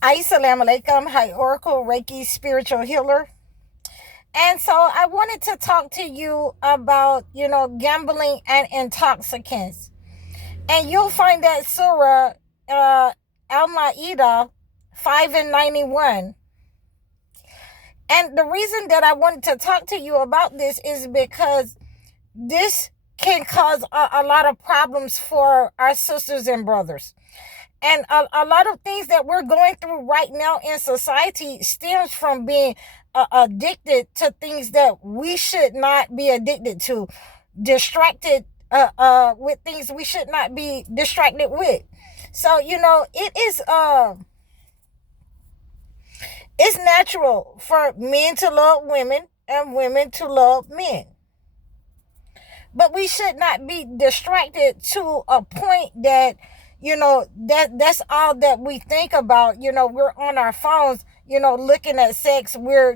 Assalamu alaikum. Hi, Oracle Reiki spiritual healer. And so I wanted to talk to you about, gambling and intoxicants. And you'll find that Surah, Al Ma'idah 5 and 91. And the reason that I wanted to talk to you about this is because this can cause a lot of problems for our sisters and brothers. And a lot of things that we're going through right now in society stems from being addicted to things that we should not be addicted to, distracted with things we should not be distracted with. So it's natural for men to love women and women to love men, but we should not be distracted to a point that that's all that we think about. We're on our phones, looking at sex. We're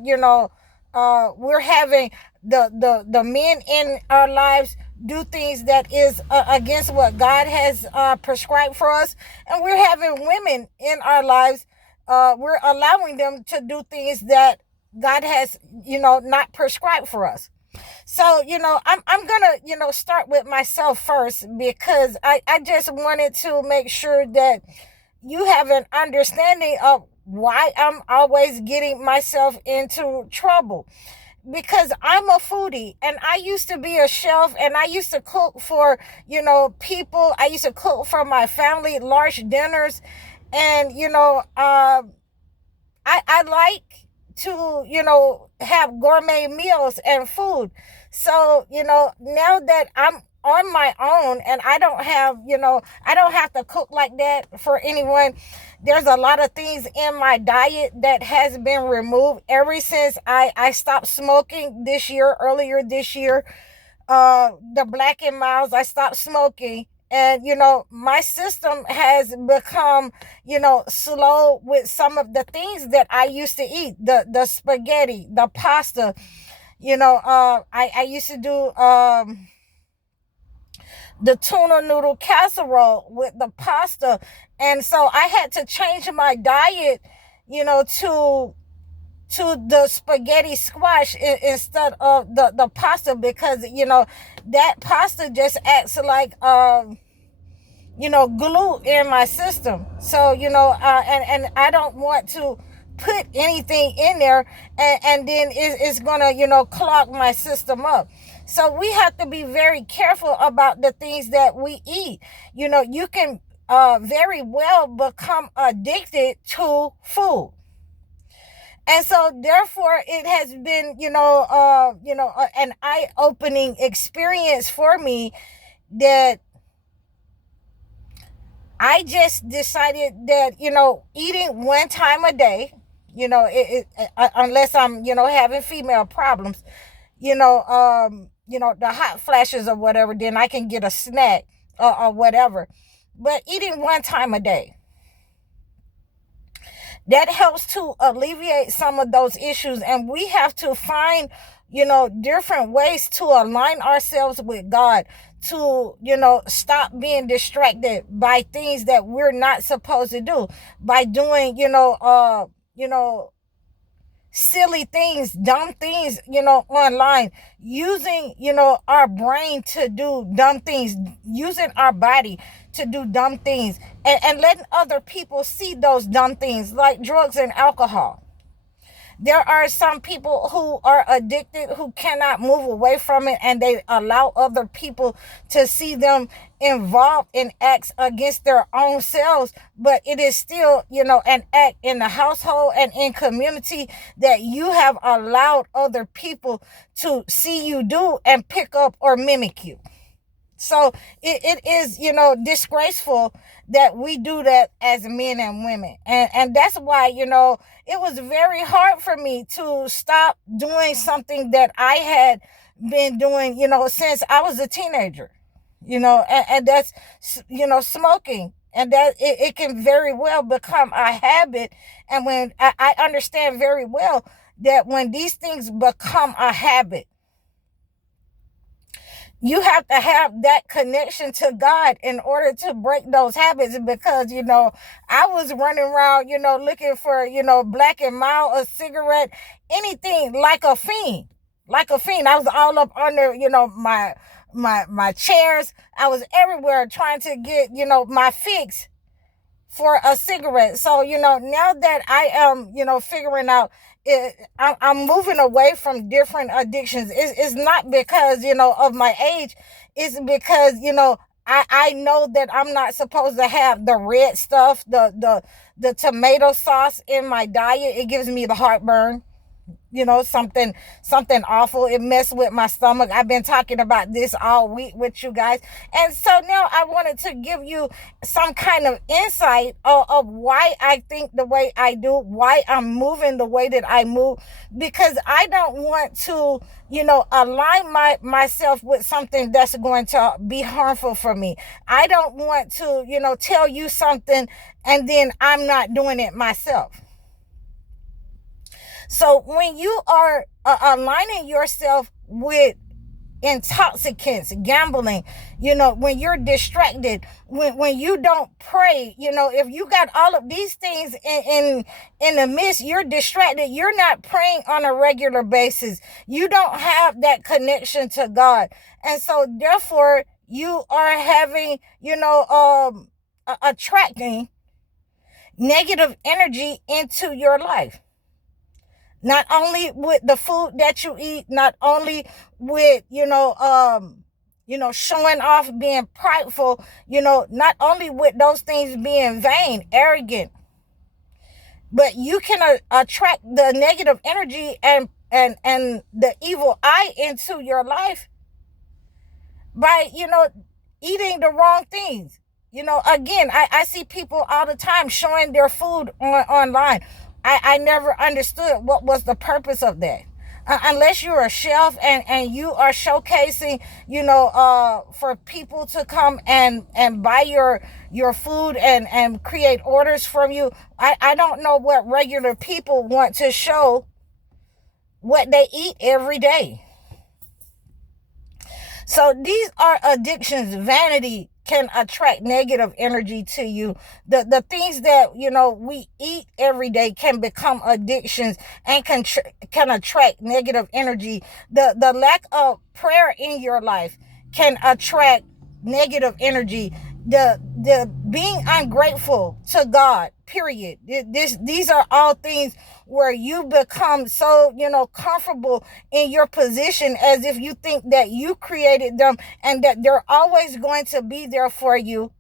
having the men in our lives do things that is against what God has prescribed for us, and we're having women in our lives. We're allowing them to do things that God has not prescribed for us. So, I'm gonna, start with myself first, because I just wanted to make sure that you have an understanding of why I'm always getting myself into trouble. Because I'm a foodie, and I used to be a chef, and I used to cook for, people. I used to cook for my family, large dinners. And, I like to, have gourmet meals and food. So, now that I'm on my own and I don't have to cook like that for anyone, there's a lot of things in my diet that has been removed ever since I stopped smoking earlier this year. The Black and Miles, I stopped smoking. And my system has become slow with some of the things that I used to eat, the spaghetti, the pasta. I used to do the tuna noodle casserole with the pasta. And so I had to change my diet, to the spaghetti squash instead of the pasta, because that pasta just acts like glue in my system. So and I don't want to put anything in there, and then it's gonna clog my system up. So we have to be very careful about the things that we eat. You can very well become addicted to food. And so therefore it has been an eye-opening experience for me, that I just decided that eating one time a day, unless I'm having female problems, the hot flashes or whatever, then I can get a snack or whatever. But eating one time a day, that helps to alleviate some of those issues. And we have to find different ways to align ourselves with God, to stop being distracted by things that we're not supposed to do, by doing silly things, dumb things, online, using, our brain to do dumb things, using our body to do dumb things, and letting other people see those dumb things, like drugs and alcohol. There are some people who are addicted, who cannot move away from it, and they allow other people to see them involved in acts against their own selves. But it is still, an act in the household and in community that you have allowed other people to see you do and pick up or mimic you. So it is, disgraceful that we do that as men and women. And that's why, it was very hard for me to stop doing something that I had been doing, since I was a teenager, and that's, smoking. And that it can very well become a habit. And when I understand very well that when these things become a habit, You have to have that connection to God in order to break those habits, because I was running around looking for black and mild, a cigarette, anything, like a fiend. I was all up under my chairs. I was everywhere trying to get my fix for a cigarette. So, now that I am, figuring out it, I'm moving away from different addictions. It's not because, of my age. It's because, I know that I'm not supposed to have the red stuff, the tomato sauce in my diet. It gives me the heartburn, something awful. It messed with my stomach. I've been talking about this all week with you guys. And so now I wanted to give you some kind of insight of why I think the way I do, why I'm moving the way that I move, because I don't want to align myself with something that's going to be harmful for me. I don't want to tell you something and then I'm not doing it myself. So when you are aligning yourself with intoxicants, gambling, when you're distracted, when you don't pray, if you got all of these things in the midst, you're distracted, you're not praying on a regular basis, you don't have that connection to God. And so therefore you are having, attracting negative energy into your life. Not only with the food that you eat, not only with, showing off, being prideful, not only with those things being vain, arrogant, but you can attract the negative energy and the evil eye into your life by, eating the wrong things. Again, I see people all the time showing their food online. I never understood what was the purpose of that. Unless you're a chef and you are showcasing, for people to come and buy your food and create orders from you. I don't know what regular people want to show what they eat every day. So these are addictions. Vanity can attract negative energy to you. The things that we eat every day can become addictions and can attract negative energy. The lack of prayer in your life can attract negative energy. The being ungrateful to God, period. These are all things where you become so comfortable in your position, as if you think that you created them and that they're always going to be there for you.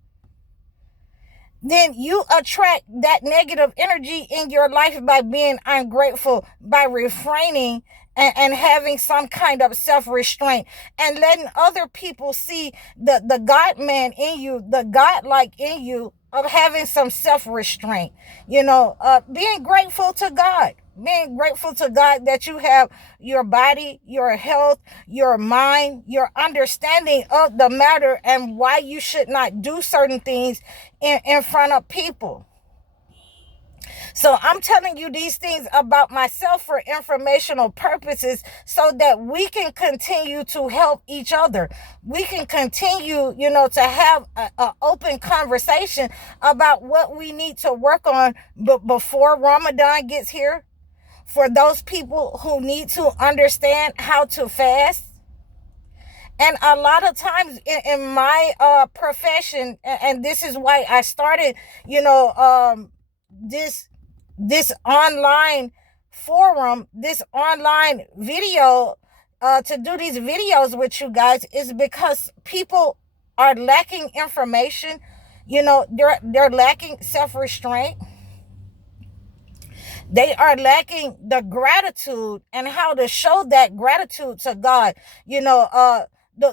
Then you attract that negative energy in your life by being ungrateful, by refraining and having some kind of self-restraint, and letting other people see the God man in you, the God-like in you, of having some self-restraint. Being grateful to God. Being grateful to God that you have your body, your health, your mind, your understanding of the matter, and why you should not do certain things in front of people. So I'm telling you these things about myself for informational purposes, so that we can continue to help each other. We can continue, to have an open conversation about what we need to work on before Ramadan gets here. For those people who need to understand how to fast. And a lot of times in my profession, and this is why I started, this online forum, this online video, to do these videos with you guys, is because people are lacking information. They're lacking self-restraint. They are lacking the gratitude and how to show that gratitude to God. The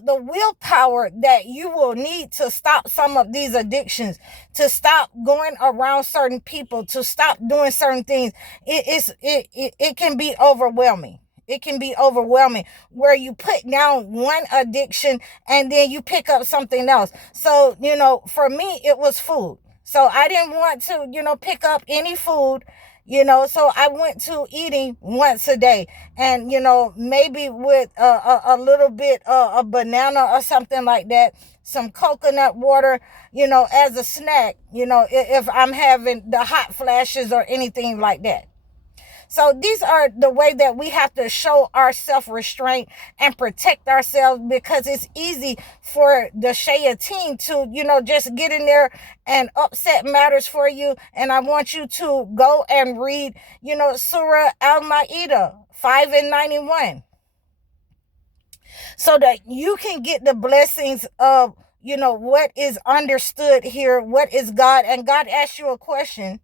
willpower that you will need to stop some of these addictions, to stop going around certain people, to stop doing certain things. It can be overwhelming. It can be overwhelming, where you put down one addiction and then you pick up something else. So, for me, it was food. So I didn't want to, pick up any food, So I went to eating once a day, and maybe with a little bit a banana or something like that, some coconut water, as a snack, if I'm having the hot flashes or anything like that. So these are the way that we have to show our self-restraint and protect ourselves, because it's easy for the shayateen to, just get in there and upset matters for you. And I want you to go and read, Surah Al-Ma'idah 5:91, so that you can get the blessings of, what is understood here, what is God. And God asks you a question.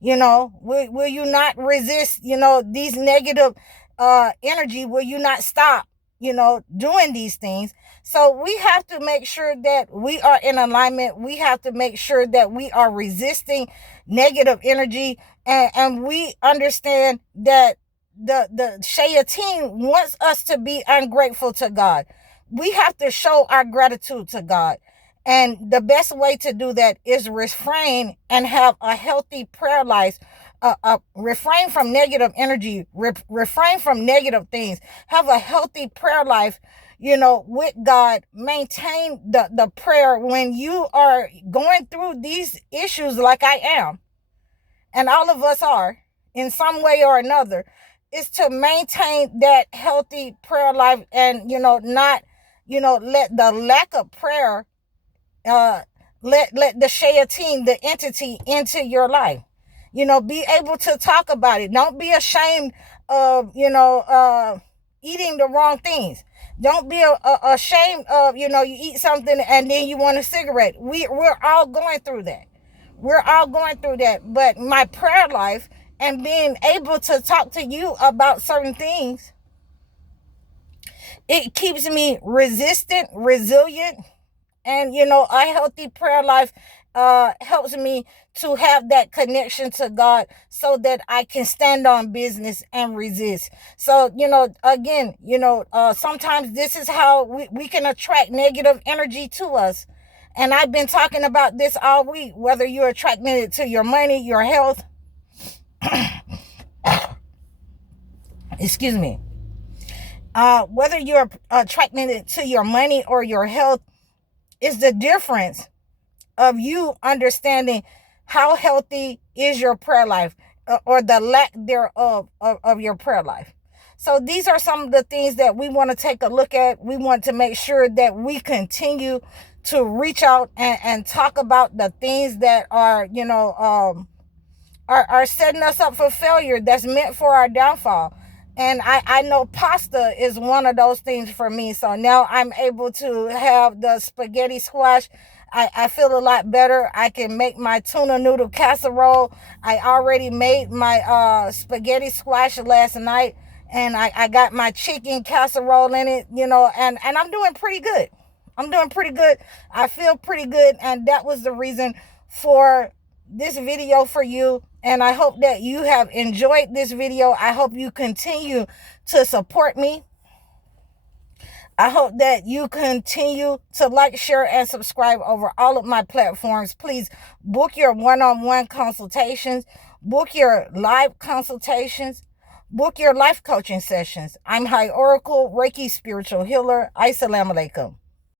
Will you not resist, these negative energy? Will you not stop, doing these things? So we have to make sure that we are in alignment. We have to make sure that we are resisting negative energy. And we understand that the shayateen wants us to be ungrateful to God. We have to show our gratitude to God. And the best way to do that is refrain and have a healthy prayer life. Refrain from negative energy, refrain from negative things. Have a healthy prayer life, with God. Maintain the prayer when you are going through these issues, like I am, and all of us are in some way or another, is to maintain that healthy prayer life. And, not, let the lack of prayer let the shayateen, the entity, into your life. Be able to talk about it. Don't be ashamed of, eating the wrong things. Don't be ashamed of, you eat something and then you want a cigarette. We're all going through that. We're all going through that. But my prayer life and being able to talk to you about certain things, it keeps me resistant, resilient. And, a healthy prayer life helps me to have that connection to God, so that I can stand on business and resist. So, again, sometimes this is how we can attract negative energy to us. And I've been talking about this all week, whether you're attracting it to your money, your health. Excuse me. Whether you're attracting it to your money or your health, is the difference of you understanding how healthy is your prayer life, or the lack thereof of your prayer life. So these are some of the things that we want to take a look at. We want to make sure that we continue to reach out and talk about the things that are, are setting us up for failure, that's meant for our downfall. And I know pasta is one of those things for me. So now I'm able to have the spaghetti squash. I feel a lot better. I can make my tuna noodle casserole. I already made my spaghetti squash last night. And I got my chicken casserole in it, and I'm doing pretty good. I'm doing pretty good. I feel pretty good. And that was the reason for this video for you. And I hope that you have enjoyed this video. I hope you continue to support me. I hope that you continue to like, share, and subscribe over all of my platforms. Please book your one-on-one consultations, book your live consultations, book your life coaching sessions. I'm High Oracle, Reiki spiritual healer. Assalamu alaikum.